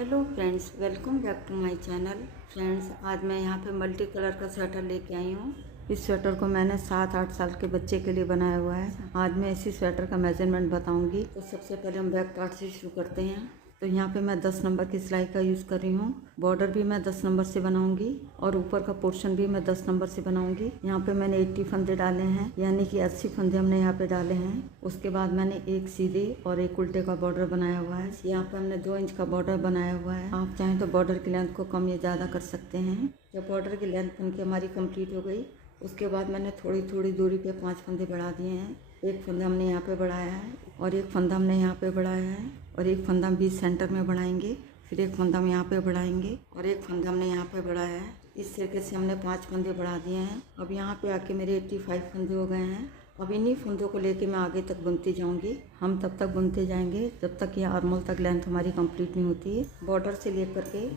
Hello friends, welcome back to my channel. Friends, आज मैं यहाँ पे मल्टी कलर का स्वेटर लेके आई हूँ। इस स्वेटर को मैंने 7-8 साल के बच्चे के लिए बनाया हुआ है। आज मैं इसी स्वेटर का मेजरमेंट बताऊंगी। तो सबसे पहले हम बैक पार्ट से शुरू करते हैं। तो यहाँ पे मैं 10 नंबर की सिलाई का यूज़ कर रही हूँ। बॉर्डर भी मैं 10 नंबर से बनाऊंगी और ऊपर का पोर्शन भी मैं 10 नंबर से बनाऊंगी। यहाँ पे मैंने 80 फंदे डाले हैं, यानी कि 80 फंदे हमने यहाँ पे डाले हैं। उसके बाद मैंने एक सीधे और एक उल्टे का बॉर्डर बनाया हुआ है। यहाँ पे हमने 2 इंच का बॉर्डर बनाया हुआ है। आप चाहें तो बॉर्डर की लेंथ को कम या ज़्यादा कर सकते हैं। जब बॉर्डर की लेंथ बन के हमारी कंप्लीट हो गई, उसके बाद मैंने थोड़ी थोड़ी दूरी पे 5 फंदे बढ़ा दिए हैं। एक फंदा हमने यहाँ पे बढ़ाया है और एक फंदा हमने यहाँ पे बढ़ाया है और एक फंदा हम बीच सेंटर में बढ़ाएंगे। फिर एक फंदा हम यहाँ पे बढ़ाएंगे और एक फंदा हमने यहाँ पे बढ़ाया है। इस तरीके से हमने 5 फंदे बढ़ा दिए हैं। अब यहाँ पे आके मेरे 85 फंदे हो गए हैं। अब इन्हीं फंदों को लेके मैं आगे तक बुनती जाऊंगी। हम तब तक बुनते जाएंगे जब तक ये आर्मोल तक लेंथ हमारी कंप्लीट नहीं होती है। बॉर्डर से लेकर के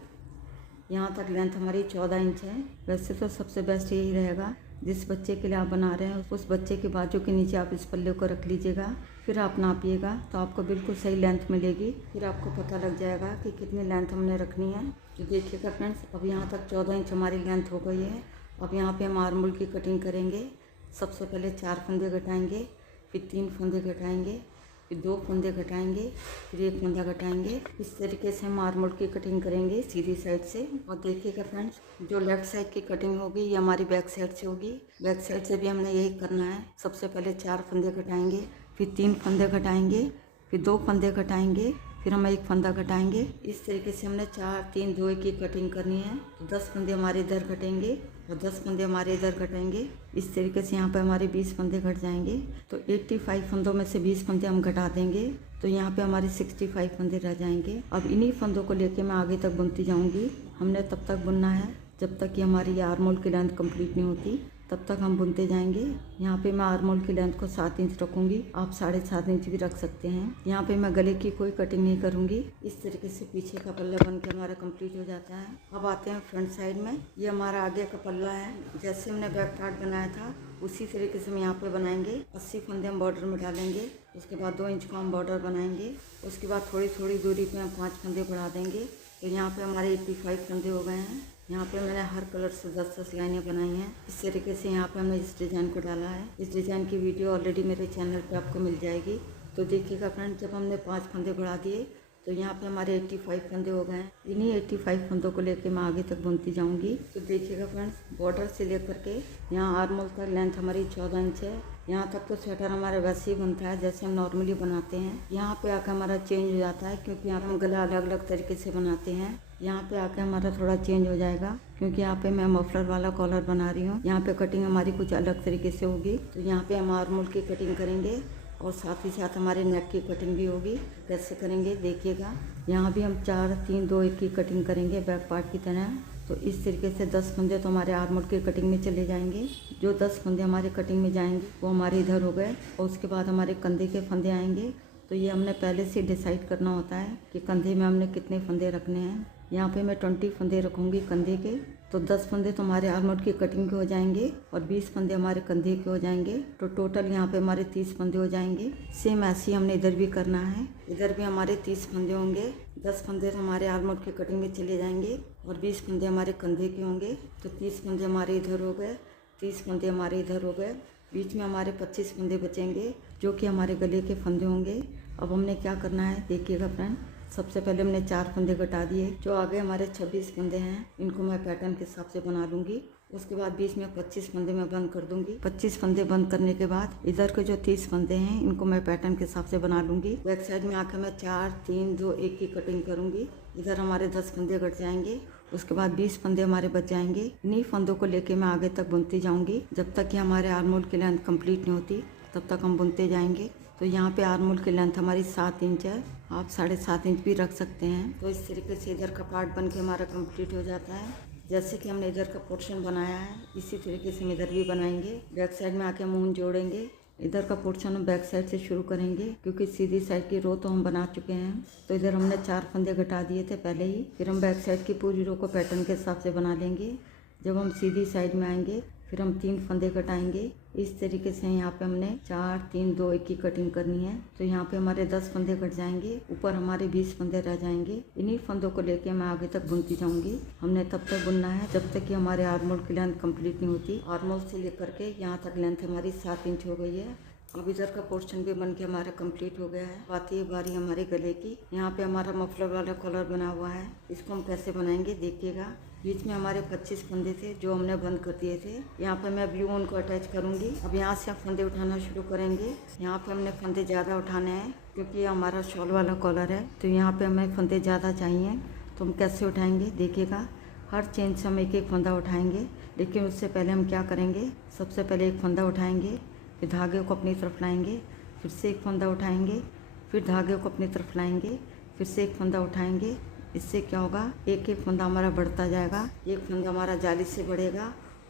यहाँ तक लेंथ हमारी 14 इंच है। वैसे तो सबसे बेस्ट यही रहेगा, जिस बच्चे के लिए आप बना रहे हैं उस बच्चे के बाजू के नीचे आप इस पल्ले को रख लीजिएगा। फिर आप नापिएगा तो आपको बिल्कुल सही लेंथ मिलेगी। फिर आपको पता लग जाएगा कि कितनी लेंथ हमने रखनी है। तो देखिएगा फ्रेंड्स, अब यहाँ तक 14 इंच हमारी लेंथ हो गई है। अब यहाँ पे हम आर्मोल की कटिंग करेंगे। सबसे पहले 4 फंदे घटाएंगे, फिर 3 फंदे घटाएंगे, फिर 2 फंदे घटाएंगे, फिर 1 फंदा घटाएंगे। इस तरीके से हम आर्मोल की कटिंग करेंगे सीधी साइड से। और देखिएगा फ्रेंड्स, जो लेफ्ट साइड की कटिंग होगी ये हमारी बैक साइड से होगी। बैक साइड से भी हमने यही करना है। सबसे पहले 4 फंदे घटाएंगे, फिर 3 फंदे घटाएंगे, फिर 2 फंदे घटाएंगे, फिर हम 1 फंदा घटाएंगे। इस तरीके से हमने 4, 3, 2, 1 की कटिंग करनी है। तो 10 फंदे हमारे इधर घटेंगे और 10 फंदे हमारे इधर घटेंगे। इस तरीके से यहाँ पे हमारे 20 फंदे घट जाएंगे। तो 85 फंदों में से 20 फंदे हम घटा देंगे, तो यहाँ पे हमारे 65 फंदे रह जाएंगे। अब इन्हीं फंदों को लेके मैं आगे तक बुनती जाऊँगी। हमने तब तक बुनना है जब तक कि हमारी आर्मोल की लेंथ कंप्लीट नहीं होती, तब तक हम बुनते जाएंगे। यहाँ पे मैं आर्मोल की लेंथ को 7 इंच रखूँगी। आप 7.5 इंच भी रख सकते हैं। यहाँ पे मैं गले की कोई कटिंग नहीं करूँगी। इस तरीके से पीछे का पल्ला बन के हमारा कंप्लीट हो जाता है। अब आते हैं फ्रंट साइड में। ये हमारा आगे का पल्ला है। जैसे हमने बैक पार्ट बनाया था उसी तरीके से हम यहाँ पे बनाएंगे। 80 फंदे हम बॉर्डर में डालेंगे। उसके बाद 2 इंच का हम बॉर्डर बनाएंगे। उसके बाद थोड़ी थोड़ी दूरी पे हम 5 फंदे बढ़ा देंगे। तो यहाँ पे हमारे 85 फंदे हो गए हैं। यहाँ पे मैंने हर कलर से 10-10 लाइनें बनाई हैं। इस तरीके से यहाँ पे हमने इस डिज़ाइन को डाला है। इस डिज़ाइन की वीडियो ऑलरेडी मेरे चैनल पे आपको मिल जाएगी। तो देखिएगा फ्रेंड्स, जब हमने 5 फंदे बढ़ा दिए तो यहाँ पे हमारे 85 फंदे हो गए हैं। इन्हीं 85 फंदों को लेके मैं आगे तक बुनती जाऊँगी। तो देखिएगा फ्रेंड्स, बॉर्डर से लेकर के यहाँ आर्मोल तक लेंथ हमारी 14 इंच है। यहाँ तक तो स्वेटर हमारा वैसे ही बनता है जैसे हम नॉर्मली बनाते हैं। यहाँ पे आकर हमारा चेंज हो जाता है क्योंकि यहाँ पे हम गला अलग अलग तरीके से बनाते हैं। यहाँ पे आके हमारा थोड़ा चेंज हो जाएगा क्योंकि यहाँ पे मैं मफलर वाला कॉलर बना रही हूँ। यहाँ पे कटिंग हमारी कुछ अलग तरीके से होगी। तो यहाँ पे हम आर्मोल की कटिंग करेंगे और साथ ही साथ हमारे नेक की कटिंग भी होगी। कैसे करेंगे देखिएगा। यहाँ भी हम 4, 3, 2, 1 की कटिंग करेंगे बैक पार्ट की तरह। तो इस तरीके से 10 फंदे तो हमारे आर्मोल की कटिंग में चले जाएंगे। जो 10 फंदे हमारे कटिंग में जाएंगे वो हमारे इधर हो गए। और उसके बाद हमारे कंधे के फंदे आएंगे। तो ये हमने पहले से डिसाइड करना होता है कि कंधे में हमने कितने फंदे रखने हैं। यहाँ पे मैं 20 फंदे रखूँगी कंधे के। तो 10 फंदे तो हमारे आर्मोल की कटिंग के हो जाएंगे और 20 फंदे हमारे कंधे के हो जाएंगे। तो टोटल यहाँ पे हमारे 30 फंदे हो जाएंगे। सेम ऐसे ही हमने इधर भी करना है। इधर भी हमारे 30 फंदे होंगे। 10 फंदे तो हमारे आर्मोल की कटिंग में चले जाएंगे और 20 फंदे हमारे कंधे के होंगे। तो 30 फंदे हमारे इधर हो गए, 30 फंदे हमारे इधर हो गए। बीच में हमारे 25 फंदे बचेंगे जो कि हमारे गले के फंदे होंगे। अब हमने क्या करना है देखिएगा फ्रेंड। सबसे पहले हमने 4 फंदे घटा दिए। जो आगे हमारे 26 फंदे हैं इनको मैं पैटर्न के हिसाब से बना लूँगी। उसके बाद बीच में 25 फंदे मैं बंद कर दूंगी। 25 फंदे बंद करने के बाद इधर के जो 30 फंदे हैं इनको मैं पैटर्न के हिसाब से बना लूँगी। बैक साइड में आकर मैं 4, 3, 2, 1 की कटिंग करूँगी। इधर हमारे 10 फंदे घट जाएंगे। उसके बाद 20 फंदे हमारे बच जाएंगे। इन्हीं फंदों को लेके मैं आगे तक बुनती जाऊँगी जब तक कि हमारे आर्मोल की लेंथ कंप्लीट नहीं होती, तब तक हम बुनते जाएंगे। तो यहाँ पे आर्मोल की लेंथ हमारी 7 इंच है। आप 7.5 इंच भी रख सकते हैं। तो इस तरीके से इधर का पार्ट बन के हमारा कंप्लीट हो जाता है। जैसे कि हमने इधर का पोर्शन बनाया है इसी तरीके से हम इधर भी बनाएंगे। बैक साइड में आके मून जोड़ेंगे। इधर का पोर्शन हम बैक साइड से शुरू करेंगे क्योंकि सीधी साइड की रो तो हम बना चुके हैं। तो इधर हमने 4 फंदे घटा दिए थे पहले ही। फिर हम बैक साइड की पूरी रो को पैटर्न के हिसाब से बना लेंगे। जब हम सीधी साइड में आएंगे फिर हम 3 फंदे कटाएंगे। इस तरीके से यहाँ पे हमने 4 3 2 1 की कटिंग करनी है। तो यहाँ पे हमारे 10 फंदे कट जाएंगे, ऊपर हमारे 20 फंदे रह जाएंगे। इन्हीं फंदों को लेके मैं आगे तक बुनती जाऊंगी। हमने तब तक बुनना है जब तक कि हमारे आर्म होल की लेंथ कंप्लीट नहीं होती। आर्म होल से लेकर के यहाँ तक लेंथ हमारी 7 इंच हो गई है। अब इधर का पोर्शन भी बन के हमारा कंप्लीट हो गया है। आती है बारी हमारे गले की। यहाँ पे हमारा मफलर वाला कॉलर बना हुआ है। इसको हम कैसे बनाएंगे देखिएगा। बीच में हमारे 25 फंदे थे जो हमने बंद कर दिए थे। यहाँ पे मैं ब्लू ऊन को अटैच करूँगी। अब यहाँ से हम फंदे उठाना शुरू करेंगे। यहाँ पे हमने फंदे ज़्यादा उठाने हैं क्योंकि ये हमारा शॉल वाला कॉलर है, तो यहाँ पे हमें फंदे ज़्यादा चाहिए। तो हम कैसे उठाएंगे देखिएगा। हर चेन से हम एक एक फंदा उठाएंगे, लेकिन उससे पहले हम क्या करेंगे, सबसे पहले एक फंदा उठाएंगे, फिर धागे को अपनी तरफ लाएंगे, फिर से एक फंदा उठाएंगे, फिर धागे को अपनी तरफ लाएंगे, फिर से एक फंदा उठाएंगे। इससे क्या होगा, एक एक फंदा हमारा बढ़ता जाएगा। एक फंदा हमारा जाली से बढ़ेगा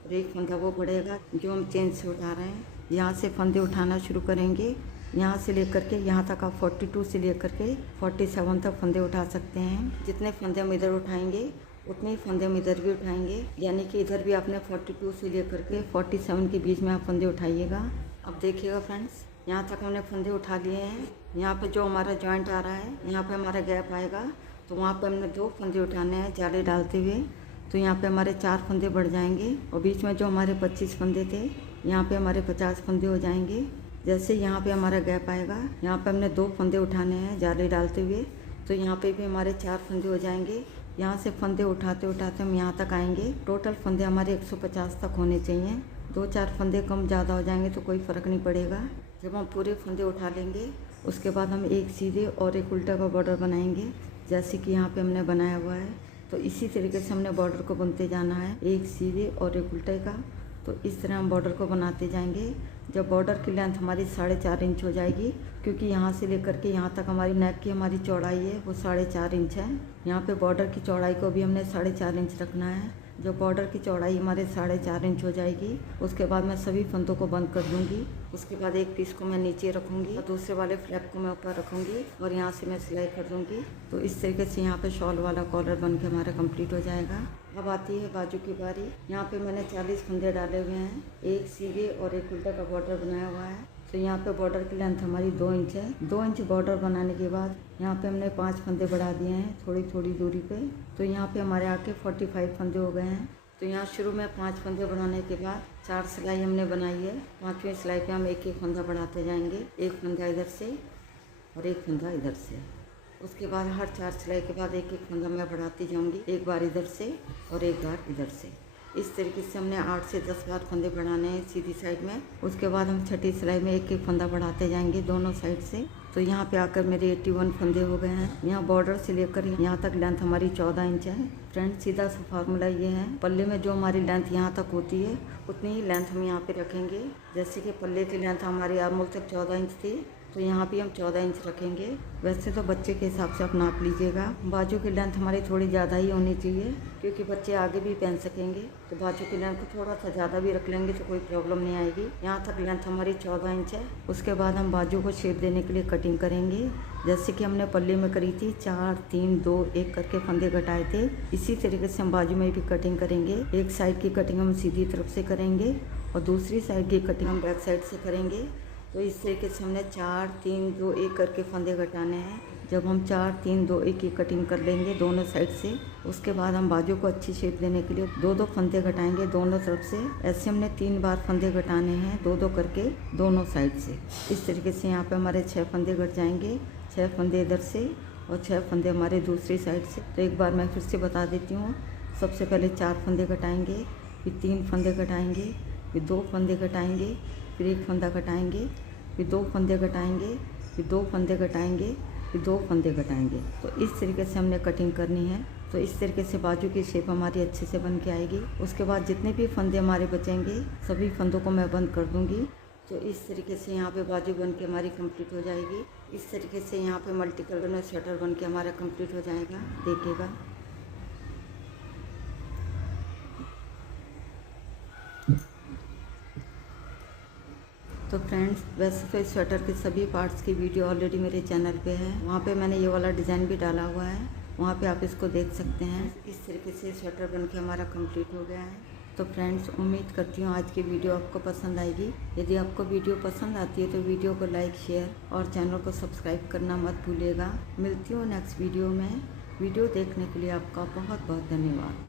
और एक फंदा वो बढ़ेगा जो हम चेन से उठा रहे हैं। यहाँ से फंदे उठाना शुरू करेंगे। यहाँ से लेकर के यहाँ तक आप 42 से लेकर के 47 तक फंदे उठा सकते हैं। जितने फंदे हम इधर उठाएंगे उतने ही फंदे हम इधर भी उठाएंगे, यानी कि इधर भी आपने 42 से लेकर के 47 के बीच में आप फंदे उठाइएगा। अब देखिएगा फ्रेंड्स, यहाँ तक हमने फंदे उठा लिए हैं। यहाँ पे जो हमारा जॉइंट आ रहा है, यहाँ पे हमारा गैप आएगा, तो वहाँ पे हमने 2 फंदे उठाने हैं जाली डालते हुए। तो यहाँ पे हमारे 4 फंदे बढ़ जाएंगे और बीच में जो हमारे 25 फंदे थे, यहाँ पे हमारे 50 फंदे हो जाएंगे। जैसे यहाँ पे हमारा गैप आएगा, यहाँ पे हमने 2 फंदे उठाने हैं जाली डालते हुए, तो यहाँ पे भी हमारे 4 फंदे हो जाएंगे। यहाँ से फंदे उठाते उठाते हम यहाँ तक आएंगे। टोटल फंदे हमारे 150 तक होने चाहिए। 2-4 फंदे कम ज़्यादा हो जाएंगे तो कोई फ़र्क नहीं पड़ेगा। जब हम पूरे फंदे उठा लेंगे उसके बाद हम एक सीधे और एक उल्टा का बॉर्डर बनाएंगे, जैसे कि यहाँ पे हमने बनाया हुआ है। तो इसी तरीके से हमने बॉर्डर को बुनते जाना है, एक सीधे और एक उल्टे का। तो इस तरह हम बॉर्डर को बनाते जाएंगे। जब बॉर्डर की लेंथ हमारी 4.5 इंच हो जाएगी, क्योंकि यहाँ से लेकर के यहाँ तक हमारी नेक की हमारी चौड़ाई है वो 4.5 इंच है। यहाँ पे बॉर्डर की चौड़ाई को भी हमने 4.5 इंच रखना है। जब बॉर्डर की चौड़ाई हमारे 4.5 इंच हो जाएगी, उसके बाद मैं सभी फंदों को बंद कर दूंगी। उसके बाद एक पीस को मैं नीचे रखूंगी और दूसरे वाले फ्लैप को मैं ऊपर रखूंगी और यहाँ से मैं सिलाई कर दूंगी। तो इस तरीके से यहाँ पे शॉल वाला कॉलर बन के हमारा कंप्लीट हो जाएगा। अब आती है बाजू की बारी। यहाँ पे मैंने 40 फंदे डाले हुए हैं, एक सीधे और एक उल्टा का बॉर्डर बनाया हुआ है। तो यहाँ पे बॉर्डर की लेंथ हमारी 2 इंच है। 2 इंच बॉर्डर बनाने के बाद यहाँ पे हमने 5 फंदे बढ़ा दिए हैं थोड़ी थोड़ी दूरी पे। तो यहाँ पे हमारे आके 45 फंदे हो गए हैं। तो यहाँ शुरू में 5 फंदे बढ़ाने के बाद 4 सिलाई हमने बनाई है। 5वीं सिलाई पे हम एक एक फंदा बढ़ाते जाएंगे, एक फंदा इधर से और एक फंदा इधर से। उसके बाद हर 4 सिलाई के बाद एक एक फंदा मैं बढ़ाती जाऊंगी, एक बार इधर से और एक बार इधर से। इस तरीके से हमने 8 से 10 बार फंदे बढ़ाने हैं सीधी साइड में। उसके बाद हम छठी सिलाई में एक एक फंदा बढ़ाते जाएंगे दोनों साइड से। तो यहाँ पे आकर मेरे 81 फंदे हो गए हैं। यहाँ बॉर्डर से लेकर यहाँ तक लेंथ हमारी 14 इंच है। फ्रेंड, सीधा सा फार्मूला ये है, पल्ले में जो हमारी लेंथ यहाँ तक होती है उतनी ही लेंथ हम यहाँ पे रखेंगे। जैसे कि पल्ले की लेंथ हमारी आर्म होल तक 14 इंच थी, तो यहाँ पे हम 14 इंच रखेंगे। वैसे तो बच्चे के हिसाब से आप नाप लीजिएगा। बाजू की लेंथ हमारी थोड़ी ज़्यादा ही होनी चाहिए क्योंकि बच्चे आगे भी पहन सकेंगे। तो बाजू की लेंथ को थोड़ा सा ज़्यादा भी रख लेंगे तो कोई प्रॉब्लम नहीं आएगी। यहाँ तक लेंथ हमारी 14 इंच है। उसके बाद हम बाजू को शेप देने के लिए कटिंग करेंगे, जैसे कि हमने पल्ले में करी थी। 4 3 2 1 करके फंदे घटाए थे। इसी तरीके से हम बाजू में भी कटिंग करेंगे। एक साइड की कटिंग हम सीधी तरफ से करेंगे और दूसरी साइड की कटिंग हम बैक साइड से करेंगे। तो इस तरीके से हमने 4 3 2 1 करके फंदे घटाने हैं। जब हम 4 3 2 1 की कटिंग कर लेंगे दोनों साइड से, उसके बाद हम बाजू को अच्छी शेप देने के लिए 2-2 फंदे घटाएंगे दोनों तरफ से। ऐसे हमने 3 बार फंदे घटाने हैं 2-2 करके दोनों साइड से। इस तरीके से यहाँ पे हमारे 6 फंदे घट जाएंगे, 6 फंदे इधर से और 6 फंदे हमारे दूसरी साइड से। तो एक बार मैं फिर से बता देती हूँ। सबसे पहले 4 फंदे घटाएंगे, फिर 3 फंदे घटाएंगे, फिर 2 फंदे घटाएंगे, फिर 1 फंदा घटाएंगे, फिर 2 फंदे घटाएंगे, फिर 2 फंदे घटाएंगे, फिर 2 फंदे घटाएंगे। तो इस तरीके से हमने कटिंग करनी है। तो इस तरीके से बाजू की शेप हमारी अच्छे से बन के आएगी। उसके बाद जितने भी फंदे हमारे बचेंगे सभी फंदों को मैं बंद कर दूंगी। तो इस तरीके से यहाँ पे बाजू बन के हमारी कंप्लीट हो जाएगी। इस तरीके से यहाँ पे मल्टी कलर में स्वेटर बन के हमारा कंप्लीट हो जाएगा, देखिएगा। तो फ्रेंड्स, वैसे तो इस स्वेटर के सभी पार्ट्स की वीडियो ऑलरेडी मेरे चैनल पे है। वहाँ पे मैंने ये वाला डिज़ाइन भी डाला हुआ है, वहाँ पे आप इसको देख सकते हैं। इस तरीके से स्वेटर बन के हमारा कंप्लीट हो गया है। तो फ्रेंड्स, उम्मीद करती हूँ आज की वीडियो आपको पसंद आएगी। यदि आपको वीडियो पसंद आती है तो वीडियो को लाइक, शेयर और चैनल को सब्सक्राइब करना मत भूलिएगा। मिलती हूँ नेक्स्ट वीडियो में। वीडियो देखने के लिए आपका बहुत बहुत धन्यवाद।